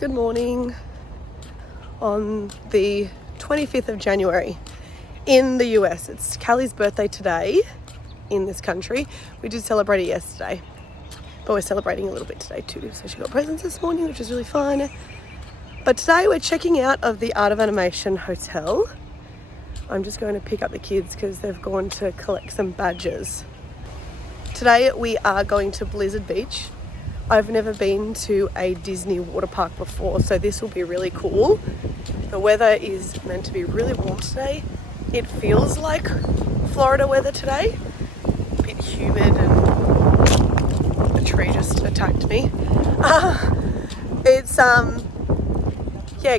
Good morning on the 25th of January in the US. It's Callie's birthday today in this country. We did celebrate it yesterday, but we're celebrating a little bit today too. So she got presents this morning, which is really fun. But today we're checking out of the Art of Animation Hotel. I'm just going to pick up the kids because they've gone to collect some badges. Today we are going to Blizzard Beach. I've never been to a Disney water park before, so this will be really cool. The weather is meant to be really warm today. It feels like Florida weather today. A bit humid and the tree just attacked me. It's going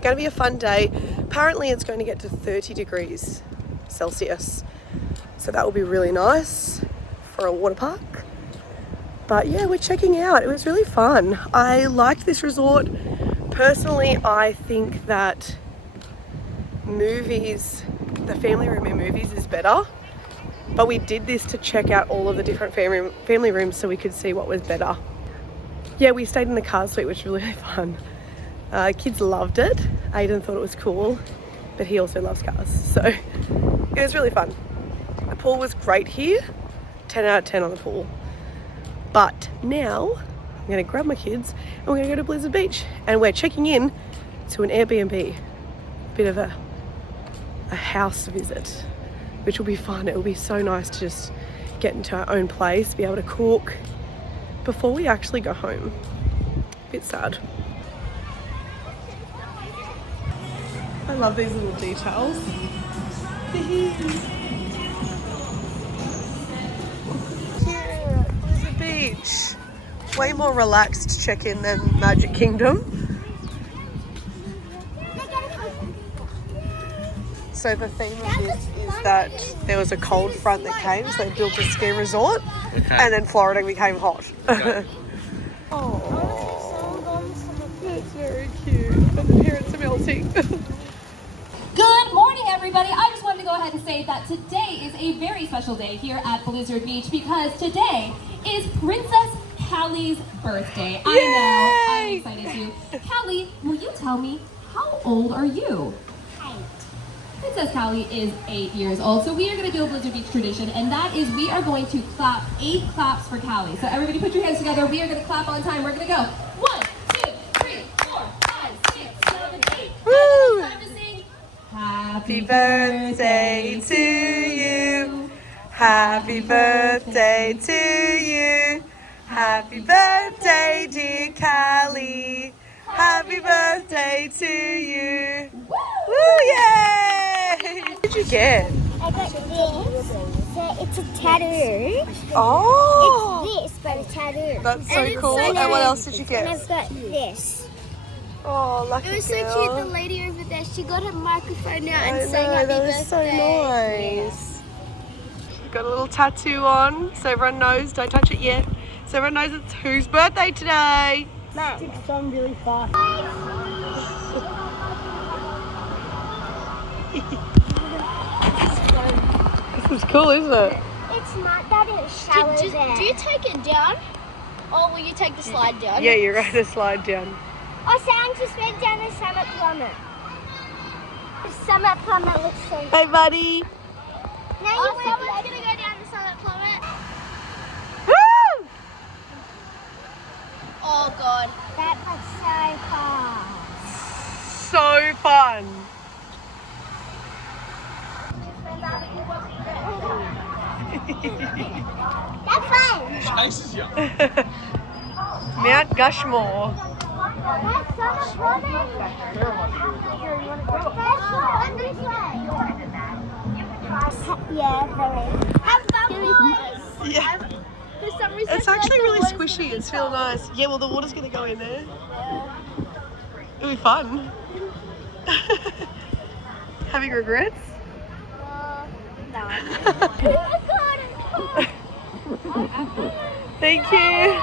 to be a fun day. Apparently it's going to get to 30 degrees Celsius. So that will be really nice for a water park. But yeah, we're checking out. It was really fun. I liked this resort. Personally, I think that the family room in movies is better. But we did this to check out all of the different family rooms so we could see what was better. Yeah, we stayed in the car suite, which was really fun. Kids loved it. Aiden thought it was cool, but he also loves cars. So it was really fun. The pool was great here. 10 out of 10 on the pool. But now I'm going to grab my kids and we're going to go to Blizzard Beach. And we're checking in to an Airbnb. A bit of a house visit, which will be fun. It will be so nice to just get into our own place, be able to cook before we actually go home. A bit sad. I love these little details. Beach. Way more relaxed check-in than Magic Kingdom. So the theme of this is that there was a cold front that came, so they built a ski resort, and then Florida became hot. Okay. Oh, that's very cute. And the parents are melting. Good morning, everybody. I just wanted to go ahead and say that today is a very special day here at Blizzard Beach because today is Princess Callie's birthday. I know, I'm excited too. Callie, will you tell me, how old are you? 8. Princess Callie is 8 years old. So we are going to do a Blizzard Beach tradition, and that is we are going to clap 8 claps for Callie. So everybody put your hands together. We are going to clap on time. We're going to go 1, 2, 3, 4, 5, 6, 7, 8. Woo! And it's time to sing Happy birthday to you. Happy birthday to you. Happy birthday, dear Callie. Happy birthday to you. Woo! Yay! What did you get? I got this. So it's a tattoo. Oh! It's this, but a tattoo. That's so And it's cool. And what else did you And get? I've got this. Oh, lucky It was so girl. cute. The lady over there, she got her microphone out I and sang know, happy that birthday. was so nice. She's got a little tattoo on, so everyone knows, don't touch it yet. So everyone knows it's whose birthday today. It's gone really fast. This is cool, isn't it? It's not that it's shallow there. Do you take it down? Or will you take the slide down? Yeah, you're right to slide down. Oh, Sam just went down the summit plummet. The summit plummet looks so Hey, buddy. Now Oh, you went someone's gonna go down the summit plummet. Woo! Oh god. That was so fast. So fun. That's fun. Chases you. Mount Gushmore. That's summit plummet. Yeah, very. Have fun, boys. Yeah. For some reason, It's actually really squishy. It's real nice. Yeah, well, the water's going to go in there. It'll be fun. Having regrets? No. Thank you.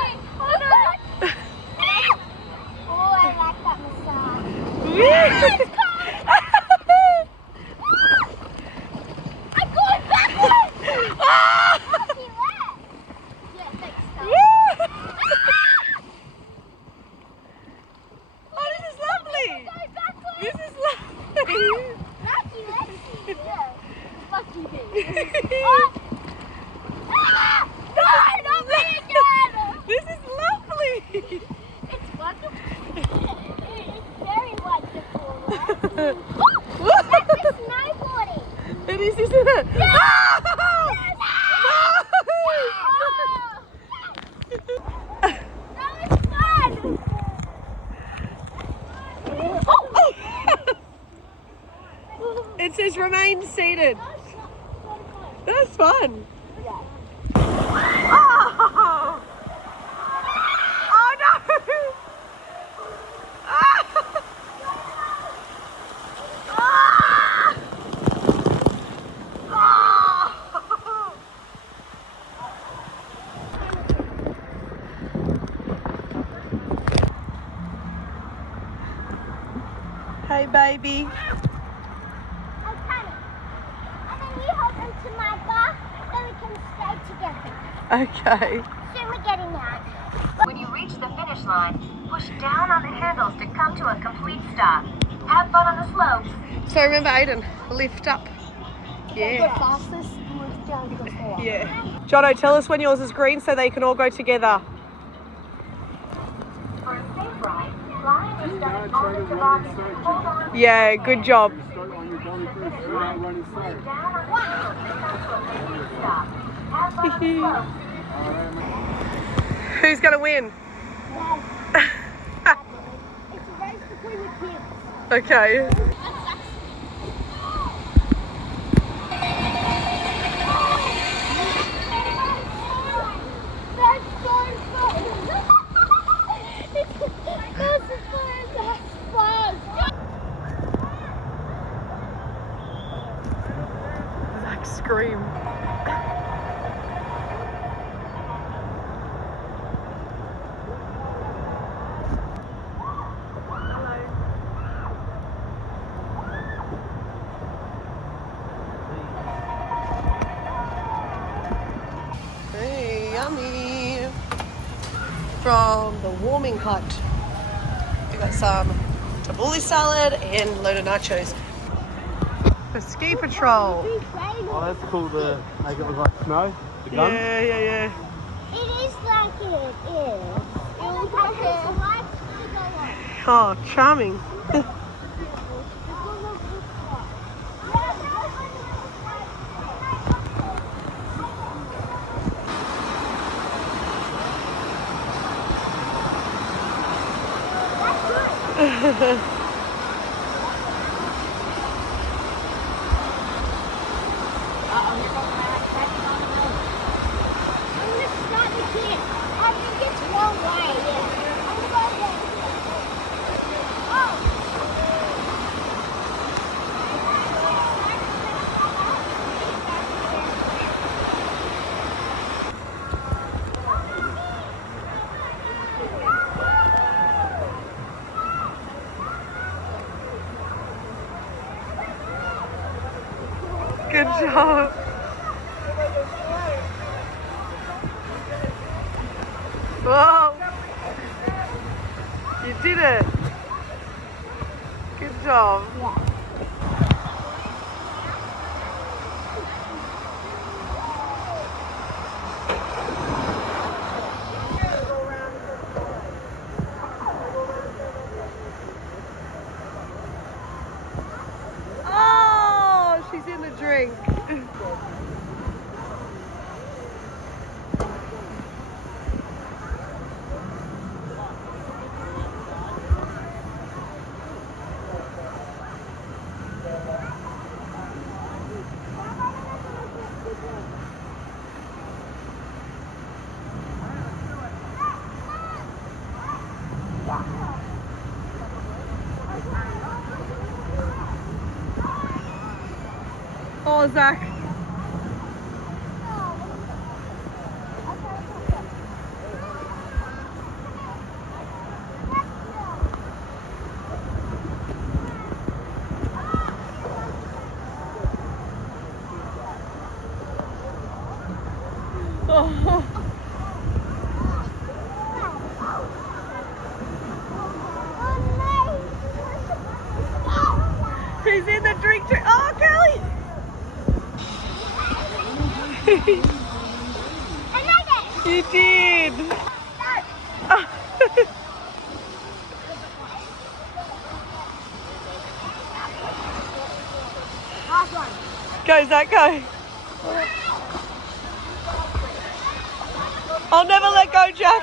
Oh, I like that massage. I'm going backwards! Yeah, thanks. How did this It says remain seated. That's fun. Oh, oh no! Ah! Ah! Oh! Hey, baby. Okay. And then you hold them to my bar, then we can stay together. Okay. Soon we're getting out. When you reach the finish line, push down on the handles to come to a complete stop. Have fun on the slopes. So remember, Aiden, lift up. Yeah. Fastest, lift down, go forward. Yeah. Jono, tell us when yours is green so they can all go together. For a safe ride, fly and start on the toboggan. Hold on. Yeah, good job. Start on your belly first. You're not running slow. Down on the handles to come to a complete stop. Have fun on the slopes. Who's going to win? It's a race between the kids. Okay. That's so fun. That's fun. Zach scream. Hey, yummy! From the warming hut, we got some tabbouleh salad and a load of nachos. For ski patrol. Oh, that's cool to make it look like snow. The gun. Yeah. It is like it is. It looks like it. Oh, charming. I'm gonna start the kid. I think it's one way. I'm gonna go there. Good job. Whoa. You did it. Good job. Oh, she's in the drink. Oh, Zach. Oh. He's in the drink too. Oh, Callie! You did. Go, Zach, go. I'll never let go, Jack.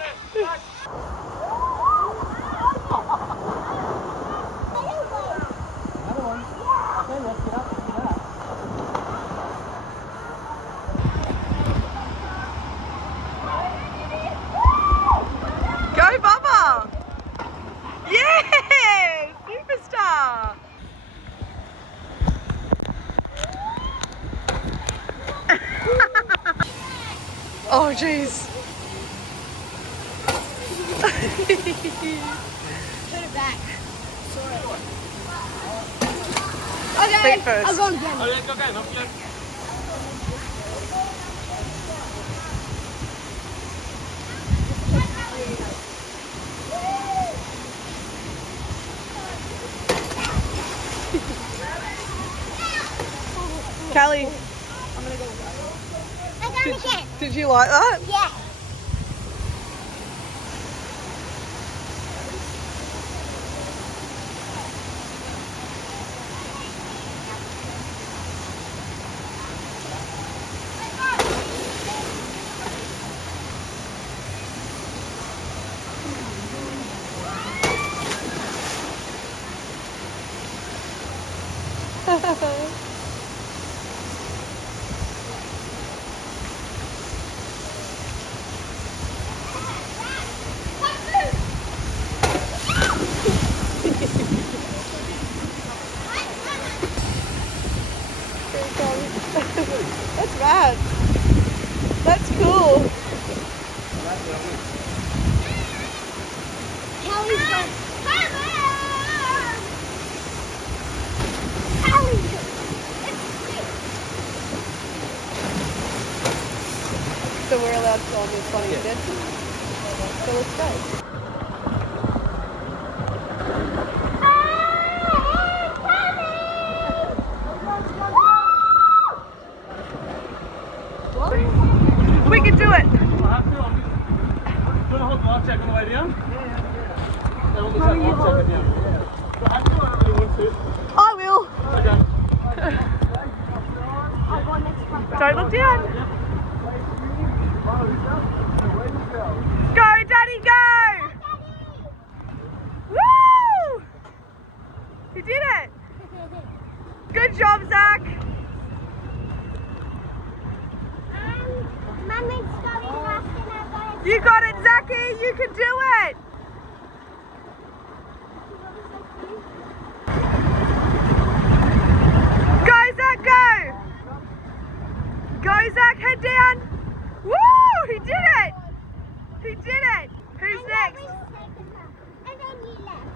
Oh, jeez. Put it back. Feet first. I'll go again. Oh, yeah, go again. Off you go. Callie, I got it again. did you like that? Yeah. That's rad. That's cool. Callie's going. Callie's going. So we're allowed to go on this one instead. So let's go. We can do it. I have to. Do you want to hold the life jacket on the way down? Yeah. No, hold the life jacket down. Yeah. So I have to. I don't really want to. I will. Okay. Don't look down. Go, Daddy, go! Woo! You did it. Good job, Zach. Mommy's going last and I'm going. You got it, Zachy. You can do it. Go, Zach, go. Go, Zach, head down. Woo! He did it. He did it. Who's next? And then you left.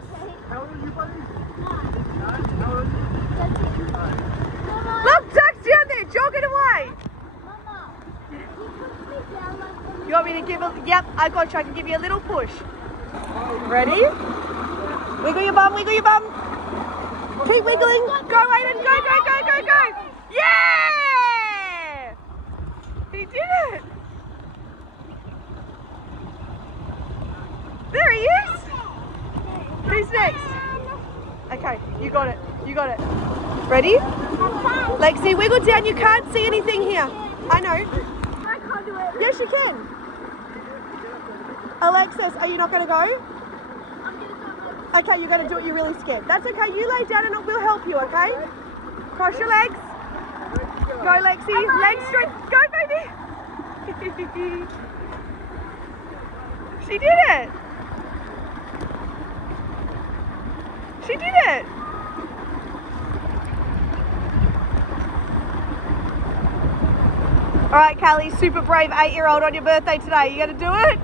How old are you, buddy? Look, Zach's down there, jogging away. Mama, he puts me down like You want me to give a, yep, I got you. I can give you a little push. Ready? Wiggle your bum, wiggle your bum. Keep wiggling. Go, Aiden, go, go, go, go, go. Yeah! He did it. There he is. Who's next? Okay, you got it. You got it. Ready? Lexi, wiggle down. You can't see anything here. I know. I can't do it. Yes, you can. Alexis, are you not going to go? Okay, you're going to do it. You're really scared. That's okay. You lay down and we'll help you, okay? Cross your legs. Go, Lexi. Legs straight. Go, baby. She did it. She did it. All right, Callie, super brave 8-year-old on your birthday today. You going to do it?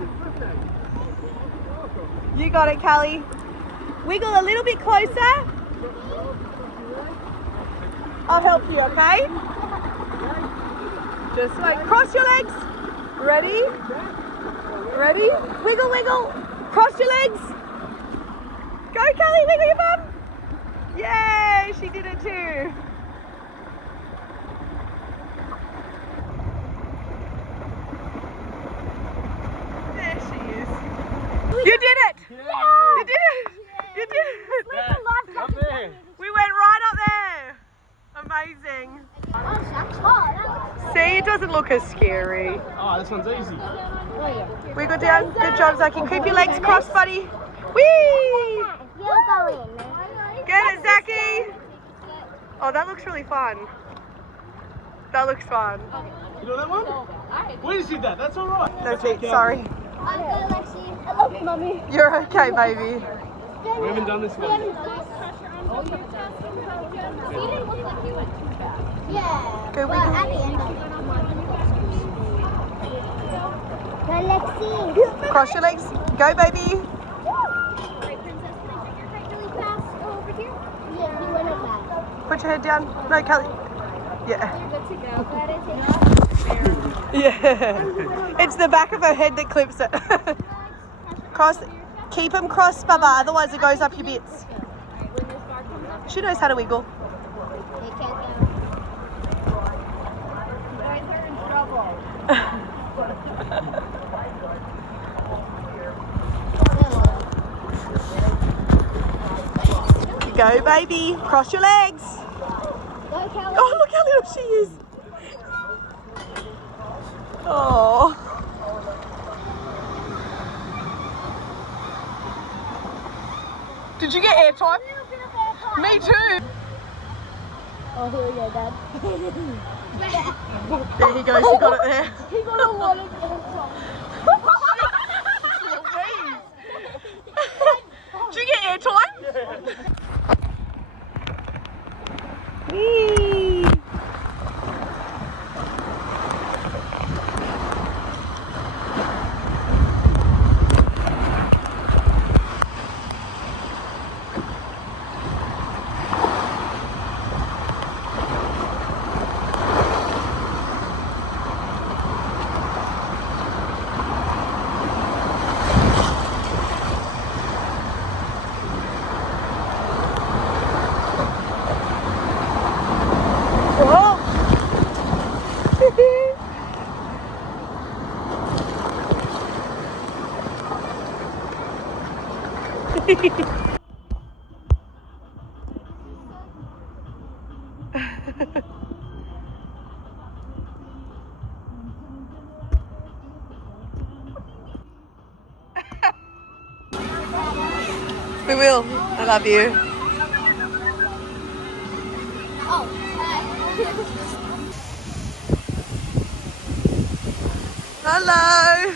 You got it, Callie. Wiggle a little bit closer. I'll help you, okay? Just like cross your legs. Ready? Ready? Wiggle, wiggle. Cross your legs. Go, Callie, wiggle your bum. Yay, she did it too. There she is. You did it. Yeah. You did it. You did it. Yeah. Up there. We went right up there. Amazing. See, it doesn't look as scary. Oh, this one's easy. Wiggle down. Good job, Zachy. Keep your legs crossed, buddy. Whee! You're going. Get it, Zachy. Oh, that looks really fun. That looks fun. You know that one? We just did that. That's all right. That's it. Sorry. I'm going, Lexi. I love you, Mummy. You're okay, baby. We haven't done this one. Yeah. Go Well, wiggle. at the end of it. Go, Lexi. Cross your legs. Go, baby. Alright, Princess, can I check your height really fast? Over here? Yeah, you went up that. Put your head down. No, Callie. Yeah. You're good to go. Glad I take Yeah. It's the back of her head that clips it. Cross. Keep them crossed, Baba. Otherwise it goes up your bits. When this bar comes up, She knows how to wiggle. they can't go. You guys are in trouble. Go, baby. Cross your legs. Go, Callie. Oh, look how little she is. Oh. Did you get airtime? Me too. Oh, here we go, Dad. There he goes. He got it there. He got a lot of airtime. Did you get airtime? Whee! We will. I love you. Oh, Hello.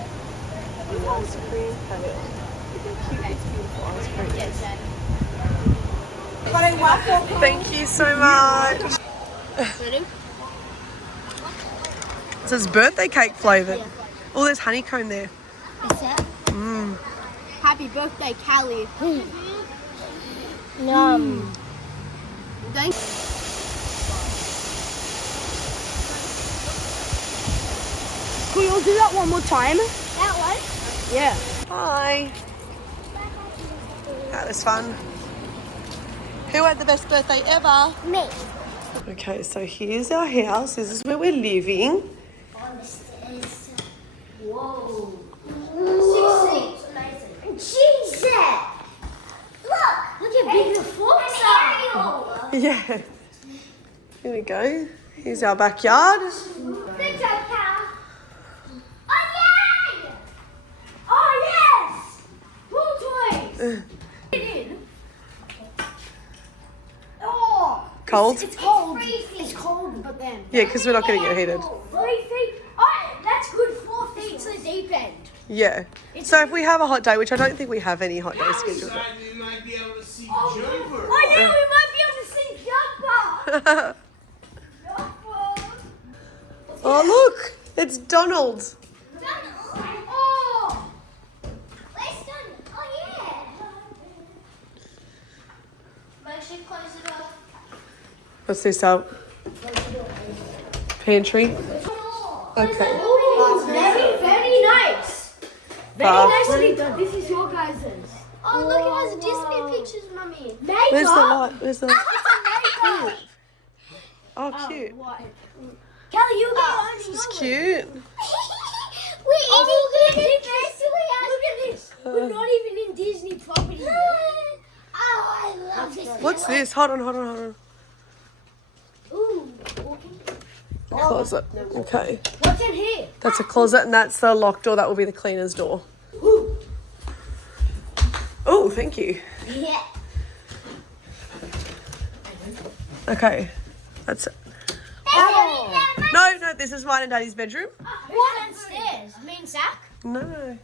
Ice cream palette. Cute, it's beautiful ice cream. Thank you so much. It says birthday cake flavoured. Oh, there's honeycomb there. is that? Happy birthday, Callie. Yum. Thank Can we all do that one more time? That one? Yeah. Hi. That was fun. Who had the best birthday ever? Me. Okay, so here's our house. This is where we're living. Whoa. 6 seats. Amazing. Jesus! Look how big the forks are. Yeah. Here we go. Here's our backyard. Good job, Cal. Oh, yay! Oh, yes! Pool toys. Get in. Oh. Cold? It's cold. freezing. It's cold, but then. Yeah, because we're not going to get heated. 3 feet. Oh, that's good. 4 feet to the deep end. Yeah. So if we have a hot day, which I don't think we have any hot days scheduled. We might be able to see Oh, Jumper. oh yeah, we might be able to see Jumper. Oh, look. It's Donald. Oh! Where's Donald? Oh, yeah! Make sure you close the door. What's this out? Pantry. Okay. Oh, very, very nice. Very Bathroom. nicely done. This is your guys's. Oh, look, it has Disney pictures, Mummy. Makeup. Where's the light? Where's the... Makeup. Oh, cute. What? Callie, you go. This is cute. Look at this. We're not even in Disney property. Oh, I love this. What's this? Hold on. Ooh. Closet. Okay. What's in here? That's a closet and that's the locked door. That will be the cleaner's door. Oh, thank you. Yeah. Okay. That's it. No, this is mine and Daddy's bedroom. Who's downstairs? Me and Zach? No.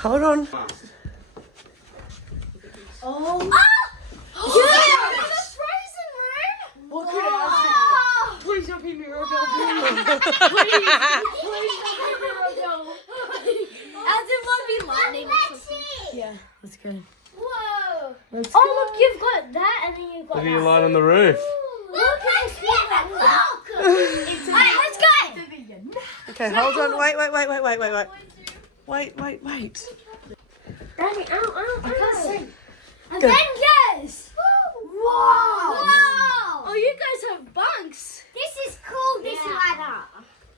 Hold on. Oh. Yeah! It's a frozen room! Look at us. Please don't keep me real. Please don't keep me real. As it might be lightning or something. Yeah, let's go. Whoa! Let's Oh, look, you've got that and then you've got Look that. at your light on the roof. Look at that. Look! Alright, let's go! Okay, hold on. Wait. Daddy, I can't see. Avengers! Wow! Oh, you guys have bunks. This is cool, this ladder.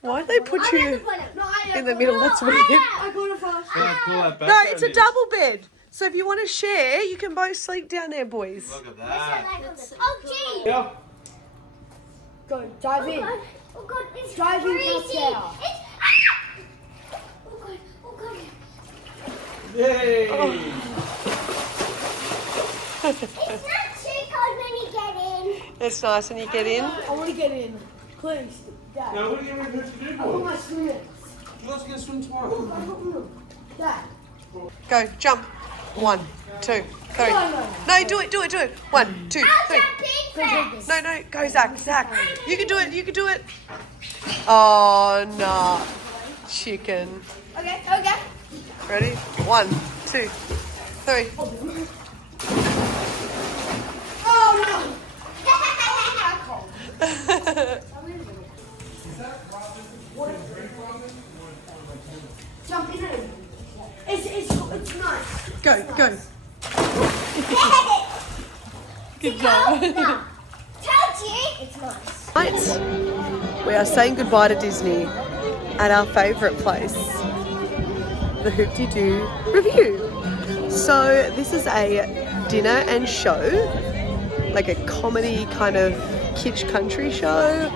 Why'd they put you in the middle? That's weird. I got it first. Yeah, pull that back. No, it's a double bed. So if you want to share, you can both sleep down there, boys. Look at that. Oh, gee. Yeah. Go, dive in. Oh, God, it's Driving freezing. cocktail. Oh, God. Yay. It's not too cold when you get in. It's nice when you get in. I want to get in. Please, Dad. Now, what are you going to do, I want my boys? swimmers. Let's go swim tomorrow. Dad. Go, jump. 1, 2, 3. No, do it. 1, 2, 3. No, go, Zach. You can do it. Oh, no. Chicken. Okay. Ready? 1, 2, 3. Oh, no. Jump in it. It's nice. Go. Good job. It's nice. Right. We are saying goodbye to Disney at our favourite place, the Hoop-de-Doo Revue. So this is a dinner and show, like a comedy kind of kitsch country show.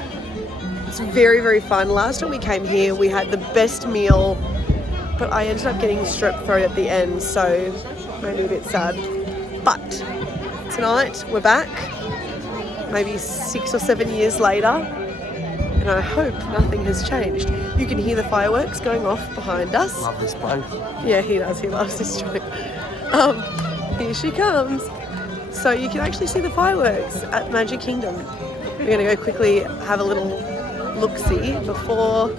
It's very, very fun. Last time we came here, we had the best meal, but I ended up getting strep throat at the end, so maybe a bit sad. But tonight we're back, maybe 6 or 7 years later, and I hope nothing has changed. You can hear the fireworks going off behind us. Love this place. Yeah, he does. He loves this joint. Here she comes. So you can actually see the fireworks at Magic Kingdom. We're going to go quickly have a little look-see before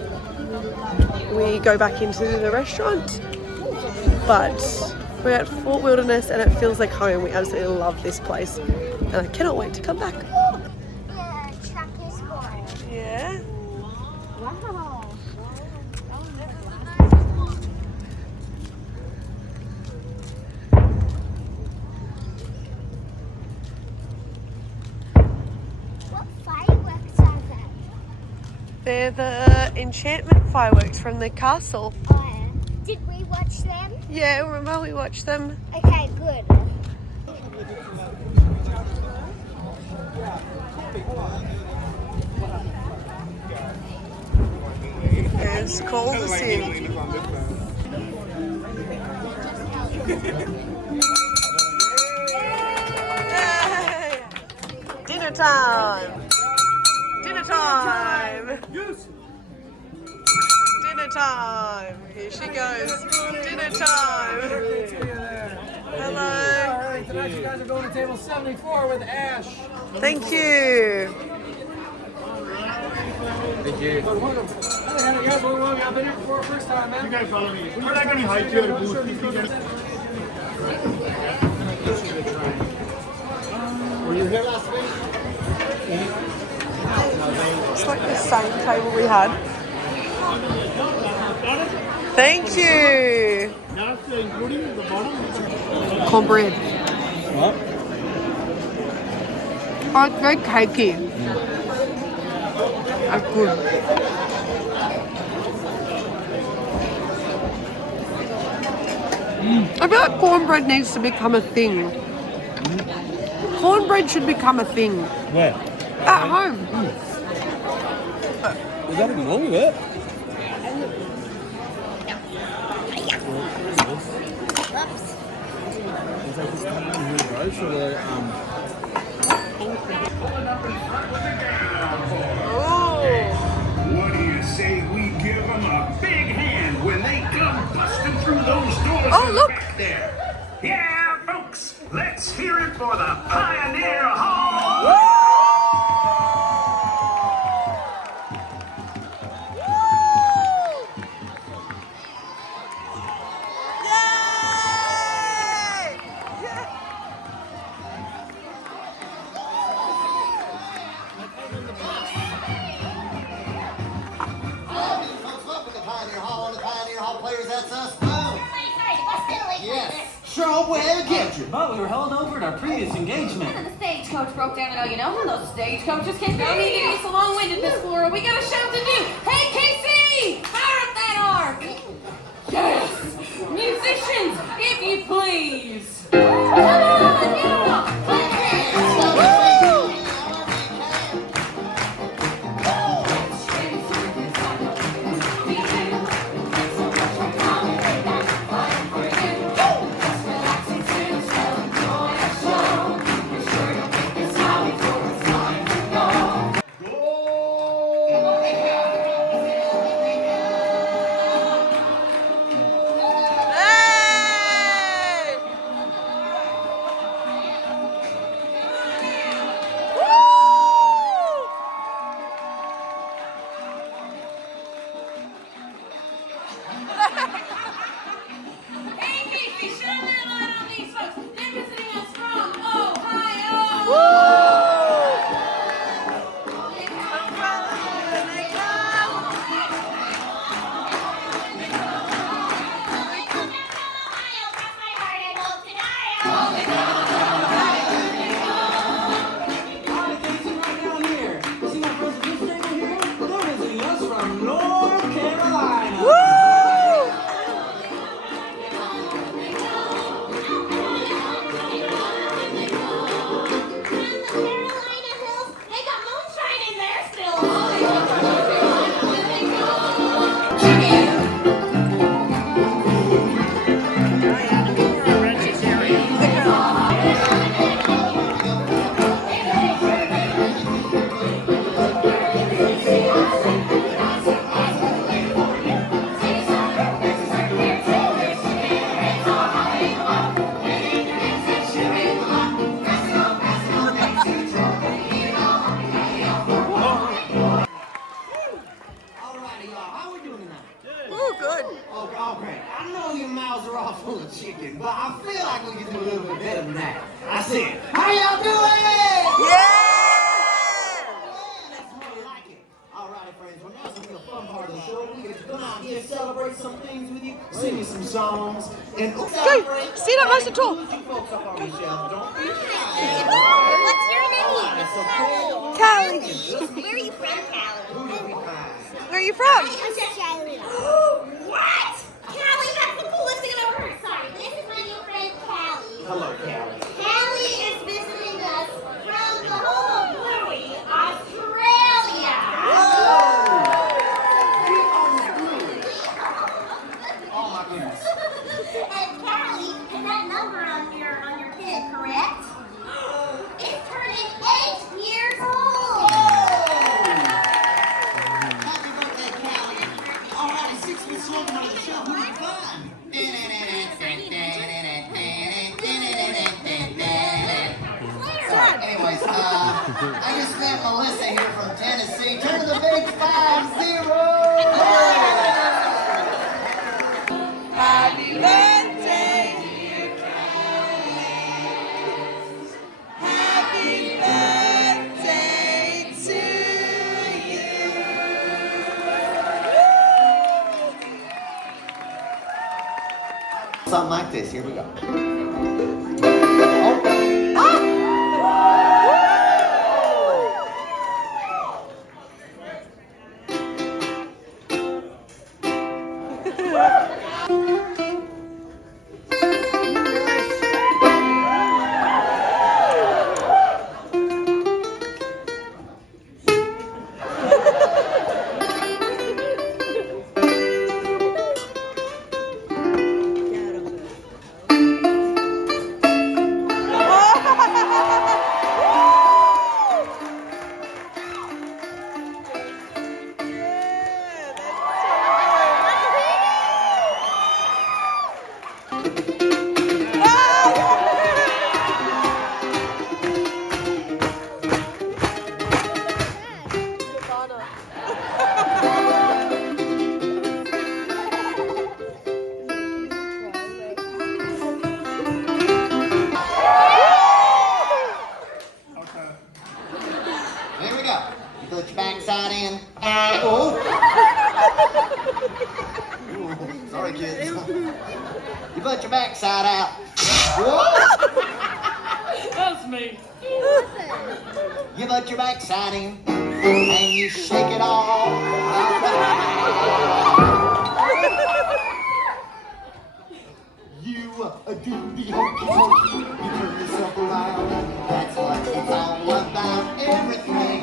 we go back into the restaurant. But we're at Fort Wilderness and it feels like home. We absolutely love this place and I cannot wait to come back. Yeah, track is going. Yeah. Wow. What fireworks are they? They're the enchantment fireworks from the castle. Oh, yeah. Did we watch them? Yeah, remember we watched them? Okay, good. It's called the Sin. Yay! Dinner time! Dinner time! Dinner time! Here she goes. Dinner time! Hello! Alright, tonight you guys are going to table 74 with Ash. Thank you! Thank you. Hey, you guys were welcome. I've been here before, first time, man. You guys follow me. We're not going to hide you at a booth. Were you here last week? It's like the same table we had. Thank you. Including the bottom. Cornbread. What? Oh, it's very cakey. That's good. I feel like cornbread needs to become a thing. Cornbread should become a thing. Where? At home. There's nothing wrong with it. It's like this coming in here, bro. So What do you say we give them a big hand when they come busting through those doors Oh, in look. the back there? Yeah, folks, let's hear it for the Pioneer Hall. But we were held over at our previous engagement. And then the stagecoach broke down and you know how those stagecoaches can be. I mean, to be so long-winded, Miss Flora. We got a shout to do. Hey, Casey! Fire up that arc! Yes! Musicians, if you please! Come on, yeah! Chicken, but I feel like we can do a little bit better than that. I said, how y'all doing? That's more like it. Alrighty, friends. Well, now's the fun part of the show. We get to come out here, celebrate some things with you, sing you some songs, and Go, stand up nice and tall. You folks up on the shelf, don't be shy. What's your name? Callie. Where are you from, Callie? Who did we find? Where are you from? I'm Charlie. What? Callie, that's the coolest thing I've ever heard. Sorry, this is my new friend, Callie. Hello, Callie. Callie is visiting us from the home of Bluey, Australia. Oh my goodness. And Callie, is that number on your pin correct? It's turning 8 years old. Happy birthday, Callie. All Something like this. Here we go. Here we go. You put your backside in. Oh. Ooh, sorry, kids. You put your backside out. Whoa. That's me. You put your backside in and you shake it all. You do the hokey pokey. You turn yourself around. That's what it's all about. Everything.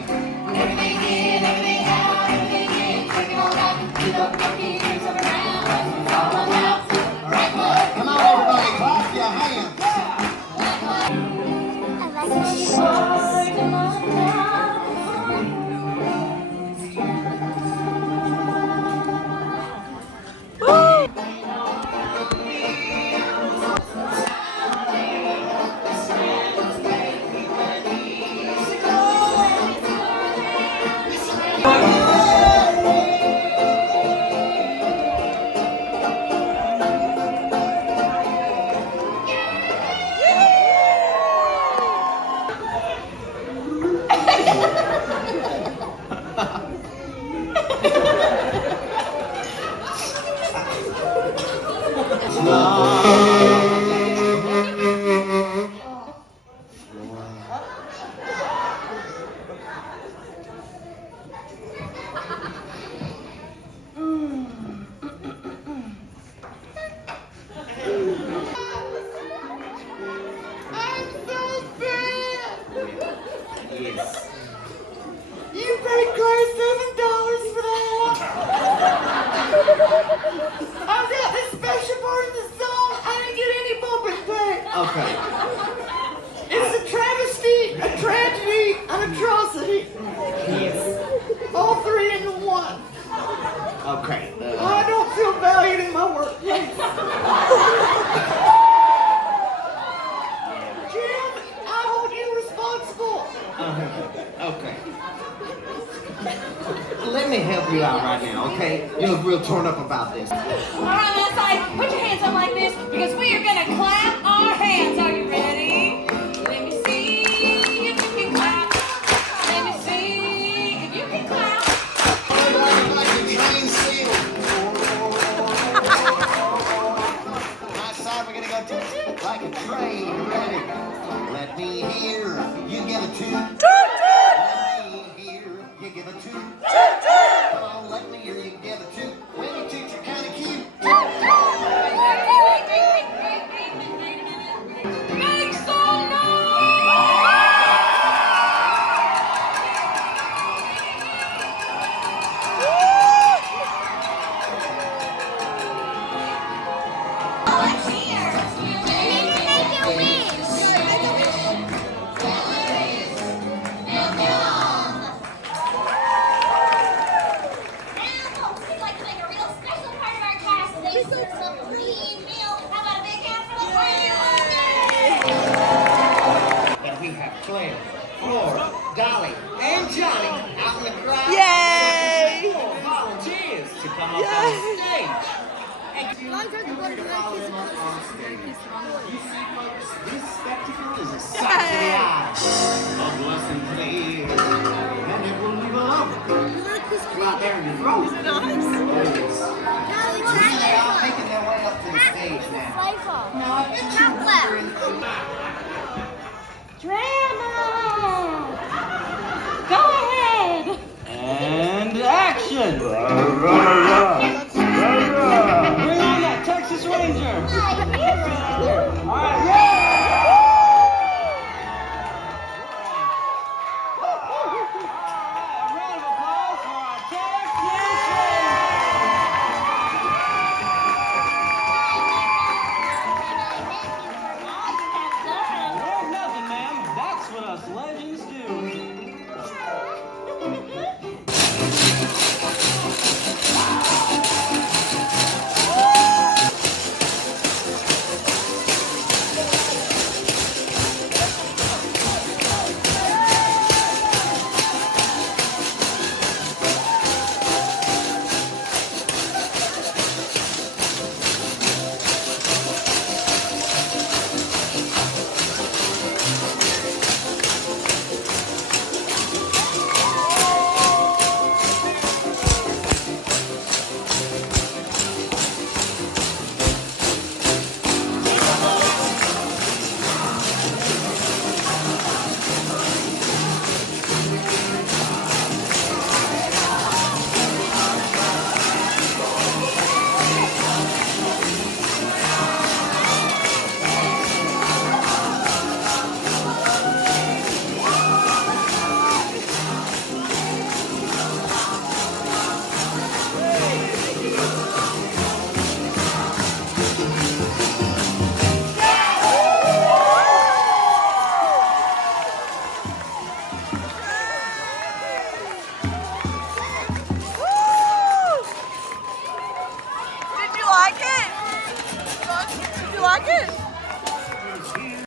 Everything in, everything out, everything in. Take it all out. You don't fucking use them around. That's what it's all about. All right, well, come on, everybody. Clap your hands. Yes. You paid Claire $7 for that. I've got this special part of the song. I didn't get any bumping pay. Okay. It's a travesty, a tragedy, an atrocity. Yes. All three into one. Okay. I don't feel valued in my workplace. Jim, I hold you responsible. Okay. Let me help you out right now, okay? You look real torn up about this. All right, that side, put your hands up like this because we are going to clap our hands. Are you ready? Let me see if you can clap. Let me see if you can clap. Like a train seal. My side, we're gonna go toot-toot like a train. Ready? Let me hear you give a toot. Let me hear you give a toot. Come on, let me hear you give a toot. When you toot, you're kind of cute. Make some noise! We'd like to make a real special part of our class today, so it's a mean meal. How about a big hand for the party? And we have Claire, Flora, Dolly, and Johnny out in the crowd. Yay! Volunteers to come up on stage. And you follow them up on stage. You see, folks, this spectacle is a sight to the eye. A blessing clear, and it will leave alone. Right there in your throat. Is it nice? Oh, yes. They all make making their way up to the stage now. No, it's top left. Drama! Go ahead! And action!